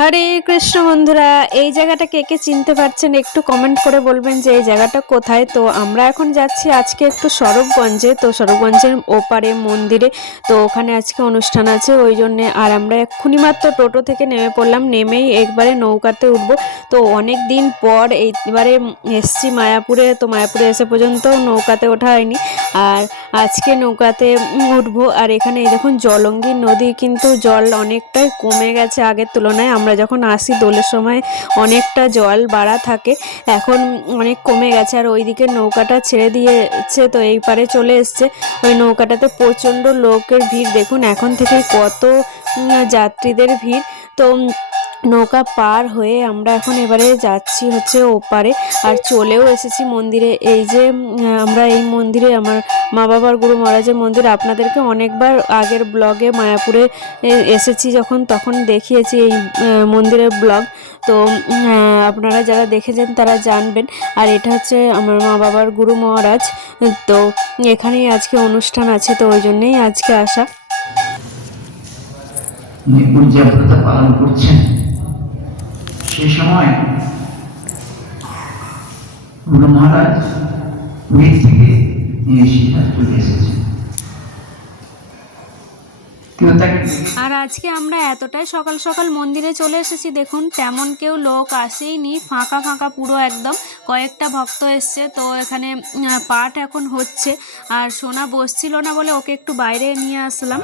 হরে কৃষ্ণ বন্ধুরা, এই জায়গাটা কে কে চিনতে পারছেন একটু কমেন্ট করে বলবেন যে এই জায়গাটা কোথায়। তো আমরা এখন যাচ্ছি আজকে একটু স্বরূপগঞ্জে। তো স্বরূপগঞ্জের ওপারে মন্দিরে, তো ওখানে আজকে অনুষ্ঠান আছে ওই জন্যে। আর আমরা এক্ষুনি মাত্র টোটো থেকে নেমে পড়লাম, নেমেই একবারে নৌকাতে উঠবো। তো অনেক দিন পর এইবারে এসছি মায়াপুরে। তো মায়াপুরে এসে পর্যন্ত নৌকাতে ওঠা হয়নি, আর আজকে নৌকাতে উঠবো। আর এখানে এই দেখুন জলঙ্গি নদী, কিন্তু জল অনেকটাই কমে গেছে আগের তুলনায়। আমরা যখন আসি দোলের সময় অনেকটা জল বাড়া থাকে, এখন অনেক কমে গেছে। আর ওইদিকে নৌকাটা ছেড়ে দিয়েছে, তো এই পারে চলে এসছে। ওই নৌকাটাতে প্রচণ্ড লোকের ভিড়, দেখুন এখন থেকে কত যাত্রীদের ভিড়। তো নৌকা পার হয়ে আমরা এখন এবারে যাচ্ছি হচ্ছে ওপারে, আর চলেও এসেছি মন্দিরে। এই যে আমরা এই মন্দিরে, আমার মা বাবার গুরু মহারাজের মন্দির, আপনাদেরকে অনেকবার আগের ব্লগে মায়াপুরে এসেছি যখন, তখন দেখিয়েছি এই মন্দিরের ব্লগ। তো আপনারা যারা দেখেছেন তারা জানবেন। আর এটা হচ্ছে আমার মা বাবার গুরু মহারাজ। তো এখানেই আজকে অনুষ্ঠান আছে, তো ওই জন্যেই আজকে আসা। উদযাপনতা পালন করছেন, সে সময় গুরু মহারাজ মেঘ থেকে সিদ্ধান্ত চলে এসেছেন। আর আজকে আমরা এতটাই সকাল সকাল মন্দিরে চলে এসেছি, দেখুন তেমন কেউ লোক আসেইনি, ফাঁকা ফাঁকা পুরো একদম। কয়েকটা ভক্ত এসছে, তো এখানে পাঠ এখন হচ্ছে। আর সোনা বসছিল না বলে ওকে একটু বাইরে নিয়ে আসলাম।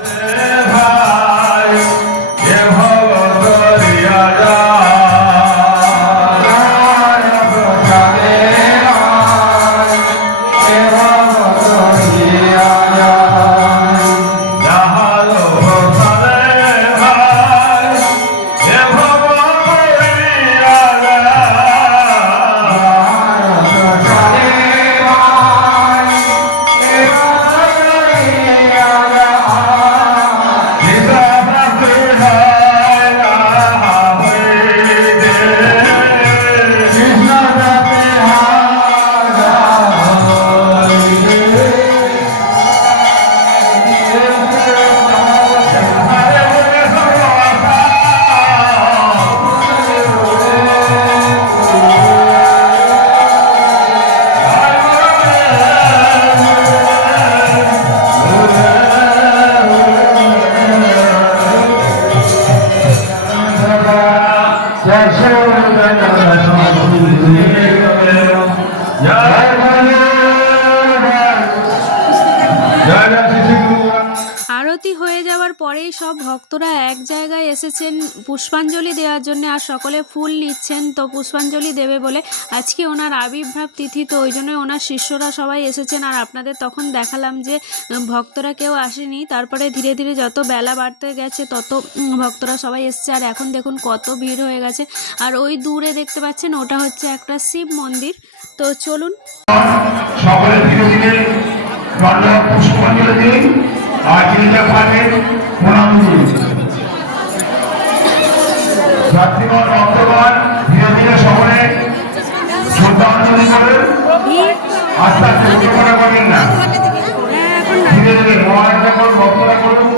আরতি হয়ে যাওয়ার পরেই সব ভক্তরা এক জায়গায় এসেছেন পুষ্পাঞ্জলি দেওয়ার জন্য, আর সকলে ফুল নিচ্ছেন। তো পুষ্পাঞ্জলি দেবে বলে আজকে ওনার আবির্ভাব তিথি, তো ওই জন্য ওনার শিষ্যরা সবাই এসেছেন। আর আপনাদের তখন দেখালাম যে ভক্তরা কেউ আসেনি, তারপরে ধীরে ধীরে যত বেলা বাড়তে গেছে তত ভক্তরা সবাই এসছে। আর এখন দেখুন কত ভিড় হয়ে গেছে। আর ওই দূরে দেখতে পাচ্ছেন ওটা হচ্ছে একটা শিব মন্দির। তো চলুন সকলে ধীরে ধীরে পুষ্পাঞ্জলি দিন, আর চিন্তা পাবেন প্রণাম দিন। যাত্রীগণ ভক্তগণ ধীরে ধীরে সকলে শ্রদ্ধাঞ্জলি করেন, আস্তে আস্তে উদ্যোগনা করবেন না, ধীরে ধীরে মহারাজা করুন, ভক্তরা করুন।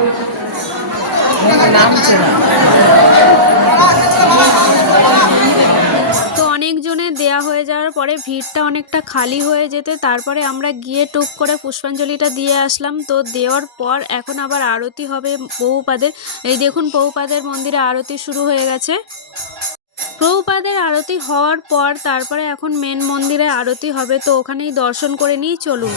অনেকজনের দেয়া হয়ে যাওয়ার পরে ভিড়টা অনেকটা খালি হয়ে যেতে, তারপরে আমরা গিয়ে টুক করে পুষ্পাঞ্জলিটা দিয়ে আসলাম। তো দেওয়ার পর এখন আবার আরতি হবে বহুপাদের। এই দেখুন বহুপাদের মন্দিরে আরতি শুরু হয়ে গেছে। প্রভুপাদের আরতি হওয়ার পর তারপরে এখন মেন মন্দিরে আরতি হবে, তো ওখানেই দর্শন করে নিই, চলুন।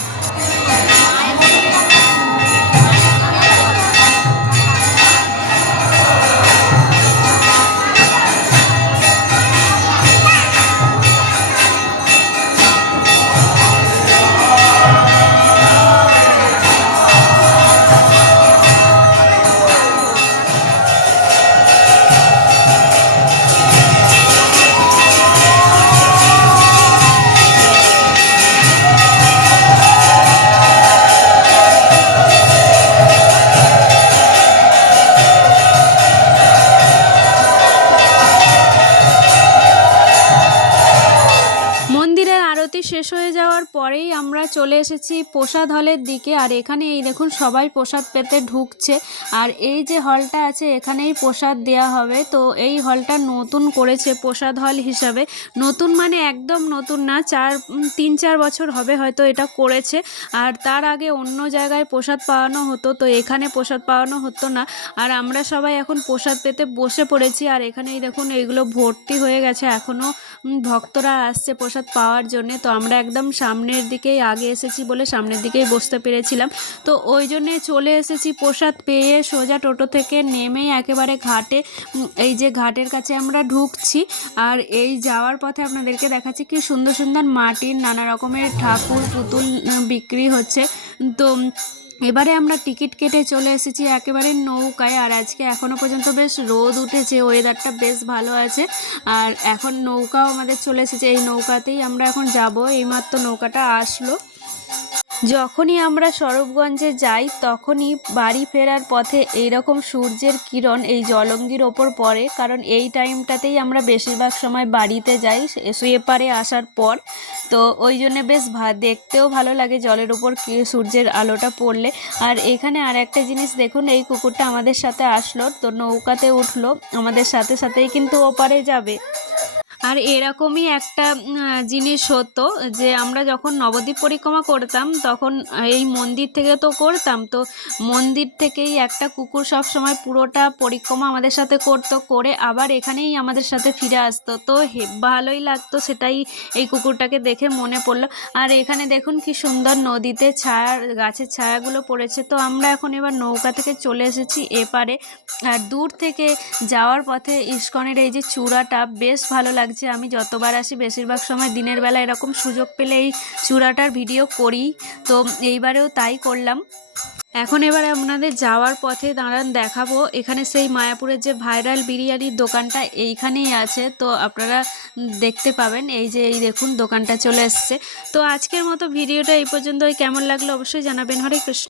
শেষ হয়ে যাওয়ার পরেই আমরা চলে এসেছি প্রসাদ হলের দিকে। আর এখানে এই দেখুন সবাই প্রসাদ পেতে ঢুকছে। আর এই যে হলটা আছে এখানেই প্রসাদ দেওয়া হবে। তো এই হলটা নতুন করেছে প্রসাদ হল হিসাবে। নতুন মানে একদম নতুন না, 3-4 বছর হবে হয়তো এটা করেছে। আর তার আগে অন্য জায়গায় প্রসাদ পাওয়ানো হতো, তো এখানে প্রসাদ পাওয়ানো হতো না। আর আমরা সবাই এখন প্রসাদ পেতে বসে পড়েছি। আর এখানেই দেখুন এইগুলো ভর্তি হয়ে গেছে, এখনও ভক্তরা আসছে প্রসাদ পাওয়ার জন্যে। তো আমরা একদম সামনের দিকেই আগে এসেছি বলে সামনের দিকেই বসতে পেরেছিলাম। তো ওই জন্যে চলে এসেছি প্রসাদ পেয়ে সোজা টোটো থেকে নেমেই একেবারে ঘাটে। এই যে ঘাটের কাছে আমরা ঢুকছি। আর এই যাওয়ার পথে আপনাদেরকে দেখাচ্ছি কি সুন্দর সুন্দর মাটির নানা রকমের ঠাকুর পুতুল বিক্রি হচ্ছে। তো এবারে আমরা টিকিট কেটে চলে এসেছি একেবারে নৌকায়। আর আজকে এখনও পর্যন্ত বেশ রোদ উঠেছে, ওয়েদারটা বেশ ভালো আছে। আর এখন নৌকাও আমাদের চলে এসেছে, এই নৌকাতেই আমরা এখন যাব। এইমাত্র নৌকাটা আসলো। যখনই আমরা স্বরূপগঞ্জে যাই তখনই বাড়ি ফেরার পথে এইরকম সূর্যের কিরণ এই জলঙ্গির ওপর পড়ে, কারণ এই টাইমটাতেই আমরা বেশিরভাগ সময় বাড়িতে যাই এপারে আসার পর। তো ওই জন্যে বেশ দেখতেও ভালো লাগে জলের ওপর সূর্যের আলোটা পড়লে। আর এখানে আর একটা জিনিস দেখুন, এই কুকুরটা আমাদের সাথে আসলো, তো নৌকাতে উঠলো আমাদের সাথে সাথেই কিন্তু ওপারে যাবে। আর এরকমই একটা জিনিস হতো যে আমরা যখন নবদ্বীপ পরিক্রমা করতাম তখন এই মন্দির থেকে তো করতাম, তো মন্দির থেকেই একটা কুকুর সব সময় পুরোটা পরিক্রমা আমাদের সাথে করতো, করে আবার এখানেই আমাদের সাথে ফিরে আসতো। তো ভালোই লাগতো, সেটাই এই কুকুরটাকে দেখে মনে পড়লো। আর এখানে দেখুন কি সুন্দর নদীতে ছায়া, গাছের ছায়াগুলো পড়েছে। তো আমরা এখন এবার নৌকা থেকে চলে এসেছি এপারে। আর দূর থেকে যাওয়ার পথে ইস্কনের এই যে চূড়াটা বেশ ভালো লাগছে। আমি যতবার আসি বেশিরভাগ সময় দিনের বেলা এরকম সুযোগ পেলে এই চূড়াটার ভিডিও করি, তো এইবারেও তাই করলাম। এখন এবার আপনাদের যাওয়ার পথে দাঁড়ান দেখাবো, এখানে সেই মায়াপুরের যে ভাইরাল বিরিয়ানির দোকানটা এইখানেই আছে, তো আপনারা দেখতে পাবেন। এই যে এই দেখুন দোকানটা চলে এসছে। তো আজকের মতো ভিডিওটা এই পর্যন্তই। কেমন লাগলো অবশ্যই জানাবেন। হরে কৃষ্ণ।